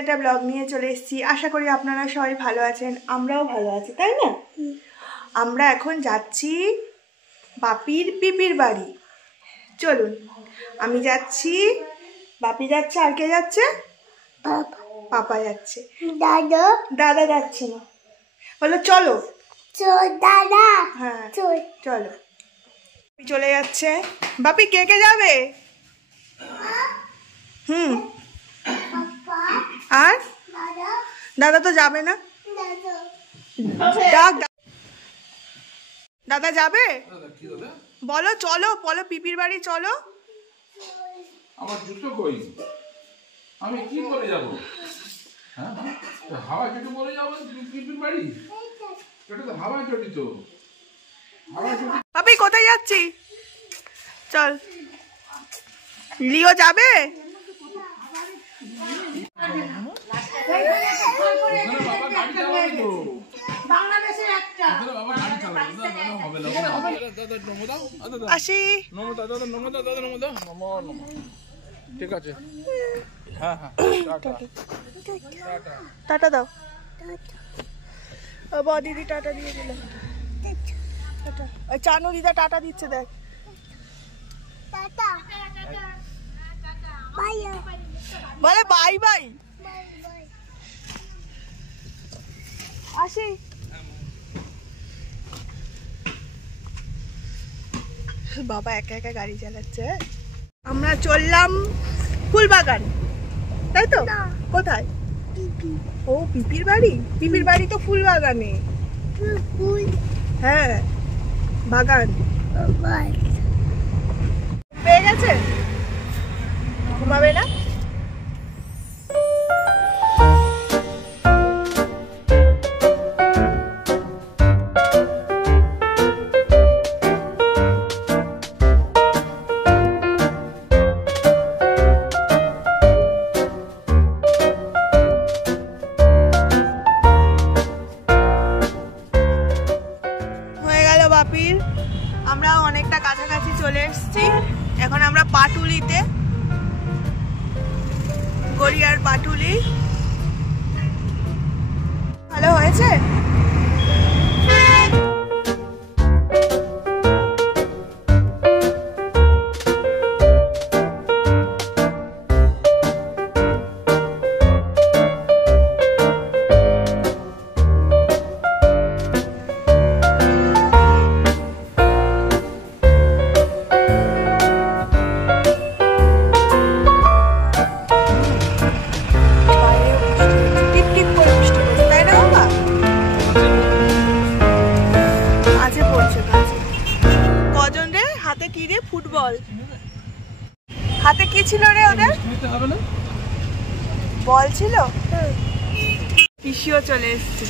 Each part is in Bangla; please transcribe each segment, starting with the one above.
একটা ব্লগ নিয়ে চলে এসেছি। আশা করি আপনারা সবাই ভালো আছেন, আমরাও ভালো আছি, তাই না? আমরা এখন যাচ্ছি বাপির পিপির বাড়ি। চলুন, আমি যাচ্ছি, বাপি যাচ্ছে, আর কে যাচ্ছে? পাপা যাচ্ছে। দাদা যাচ্ছে না, বলো চলো দাদা। হ্যাঁ চলো, চলে যাচ্ছে। বাপি কে কে যাবে? আর দাদা তো যাবে না। দাদা যাবে? বলো চলো, বলো পিপির বাড়ি চলো। আমার জুতো কই? আমি কি করে যাব? হ্যাঁ, হাওয়া কেটে পড়ে যাব পিপির বাড়ি? এটা তো হাওয়া চটি তো। বাপি কোথায় যাচ্ছি? চল। লিও যাবে? আসি। ঠিক আছে, হ্যাঁ হ্যাঁ, টাটা দাও। দিদি টাটা দিয়ে দিল। চানু দিদা টাটা দিচ্ছে, দেখ। বলে বাই বাই। আসি। বাবা একা একা গাড়ি চালাচ্ছে। আমরা চললাম ফুলবাগান, তাই তো? কোথায়? ও পিপির বাড়ি। পিপির বাড়ি তো ফুলবাগানে। হ্যাঁ, বাগান পেয়ে গেছে। ঘুমাবে না? বাপির আমরা অনেকটা কাছাকাছি চলে এসেছি। এখন আমরা পাটুলিতে, গড়িয়ার পাটুলি। ভালো হয়েছে। ফুটবল হাতে কি ছিল রে ওদের? বল ছিল। পিসিও চলে এসছে।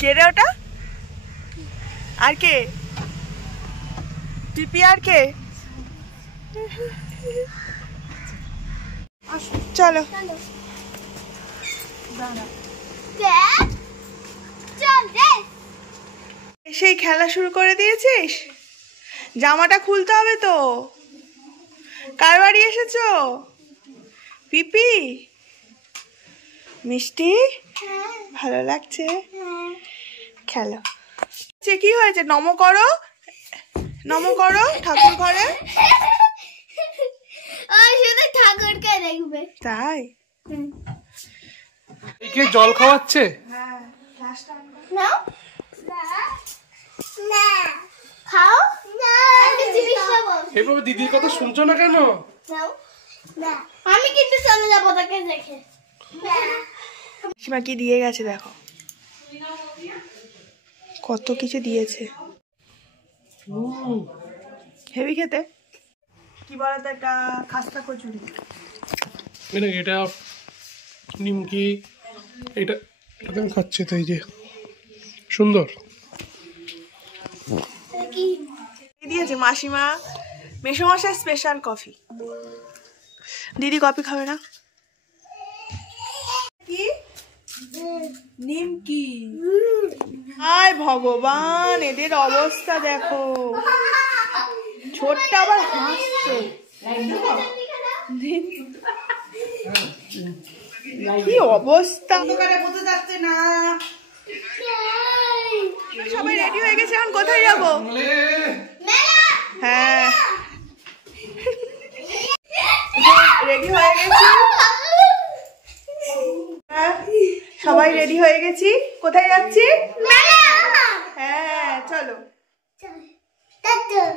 কে রে ওটা? আর কে? পিপি আর কে? চলো সেই খেলা শুরু করে দিয়েছিস? জামাটা খুলতে হবে তো। কার বাড়ি এসেছো? পিপি মিষ্টি, ভালো লাগছে? খেলো। কি হয়েছে? নমো করো, নমো করো ঠাকুর ঘরে। ঠাকুরকে দেখবে তাই? কে জল খাওয়াচ্ছে? হ্যাঁ, নাও না খাও না। এভাবে দিদির কথা শুনছো না কেন? আমি কিন্তু চলে যাবো তাকে দেখে। সীমা কি দিয়ে গেছে দেখো, কত কিছু দিয়েছে। হেভি খেতে। কি বলতো, একটা খাস্তা কচুরি। এটা নিমকি, এটা একদম খাচ্ছে তাই যে সুন্দর দিয়েছে মাসিমা। মেসোমশাই স্পেশাল কফি। দিদি কফি খাবে না? কি নিমকি? হায় ভগবান, এদের অবস্থা দেখো। ছোটটা আবার হাসছে। কি অবস্থা, সবাই রেডি হয়ে গেছে, এখন কোথায় যাবো? হ্যাঁ রেডি হয়ে গেছি, সবাই রেডি হয়ে গেছি, কোথায় যাচ্ছি? হ্যাঁ চলো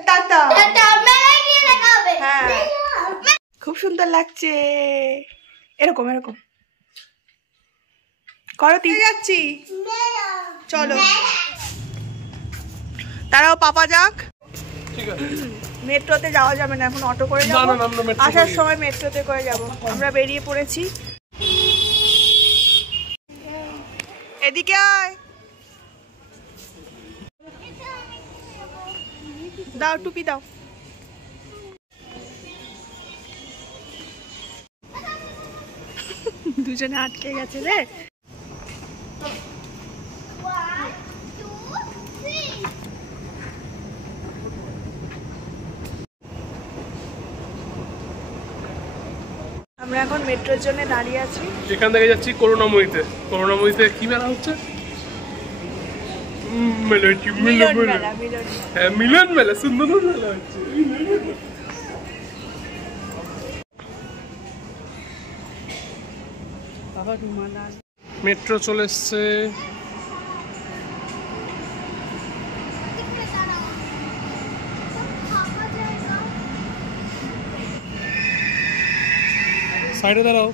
টাটা। হ্যাঁ খুব সুন্দর লাগছে, এরকম এরকম করো, দিয়ে যাচ্ছি, চলো তারাও পাপা যাক। মেট্রোতে যাওয়া যাবে না এখন, অটো করে যাবো, আসার সময় মেট্রোতে করে যাব। আমরা বেরিয়ে পড়েছি, এদিকে আয়, দাও টুপি দাও। দুজনে আটকে গেছে রে। আমরা এখন মেট্রোর জন্য দাঁড়িয়ে আছি, এখান থেকে যাচ্ছি করুণাময়ীতে। করুণাময়ীতে কি মেলা হচ্ছে? মিলন মেলা, সুন্দর মেলা হচ্ছে। মেট্রো চলে এসছে, সাইডে দাঁড়াও।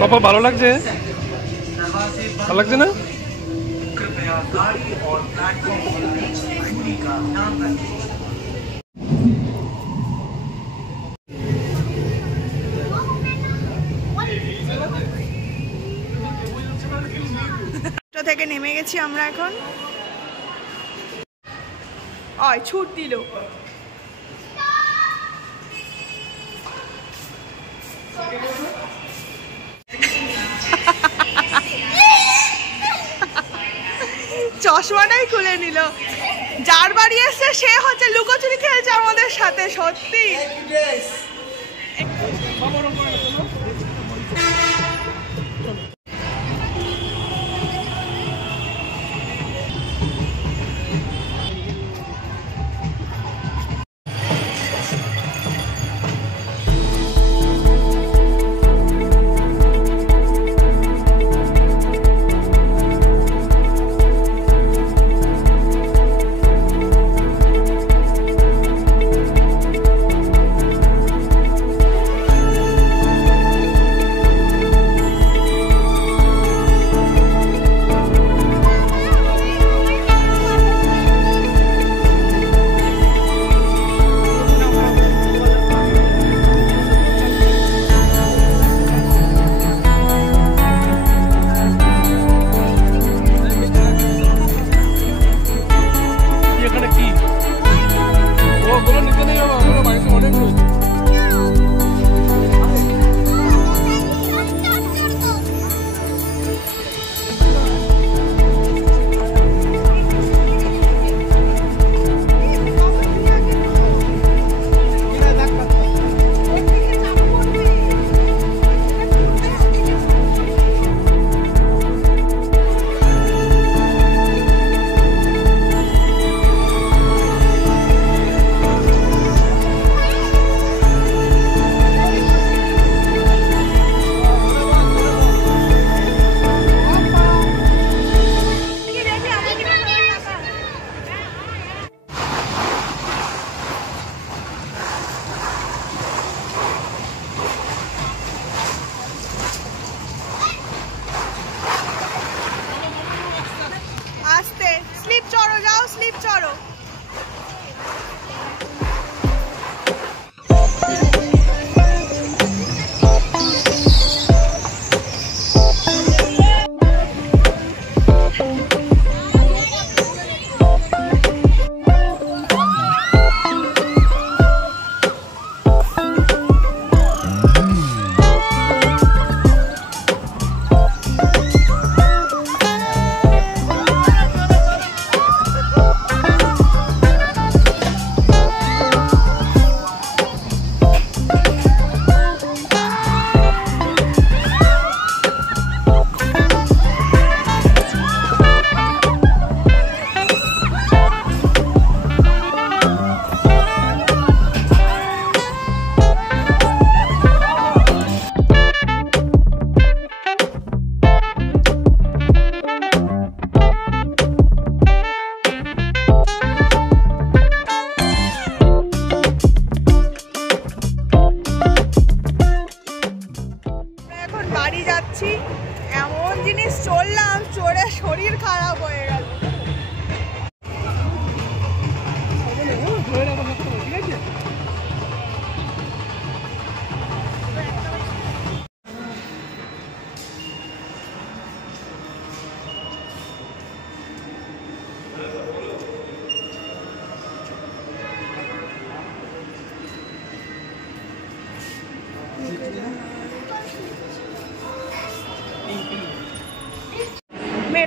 পাপা ভালো লাগছে? ভালো লাগছে না? থেকে নেমে গেছি আমরা এখন। ছুট দিল, চশমাটাই খুলে নিল। যার বাড়ি এসছে সে হচ্ছে লুকোচুরি খেলছে আমাদের সাথে। সত্যি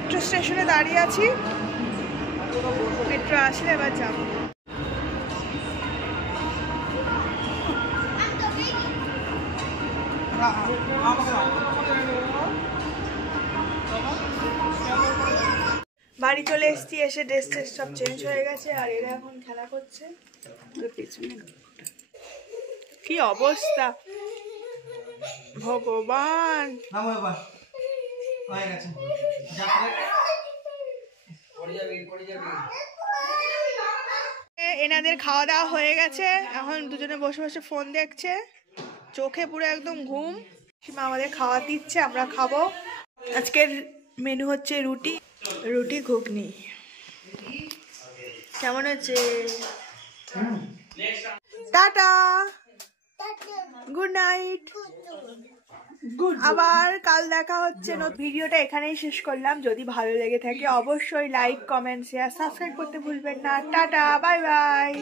মেট্রো স্টেশনে দাঁড়িয়ে আছি, মেট্রো আসলে এবার যাবো। বাড়ি চলে এসেছি, এসে ড্রেস ট্রেস সব চেঞ্জ হয়ে গেছে আর এরা এখন খেলা করছে। কি অবস্থা ভগবান! এনাদের খাওয়া দাওয়া হয়ে গেছে, এখন দুজনে বসে বসে ফোন দেখছে, চোখে পুরো একদম ঘুম। সীমা আমাদের খাওয়া দিচ্ছে, আমরা খাবো। আজকের মেনু হচ্ছে রুটি, রুটি ঘুগনি। কেমন হচ্ছে? টাটা, গুড নাইট, আবার কাল দেখা হচ্ছে। ভিডিওটা এখানেই শেষ করলাম। যদি ভালো লেগে থাকে অবশ্যই লাইক, কমেন্ট, শেয়ার, সাবস্ক্রাইব করতে ভুলবেন না। Tata, bye bye.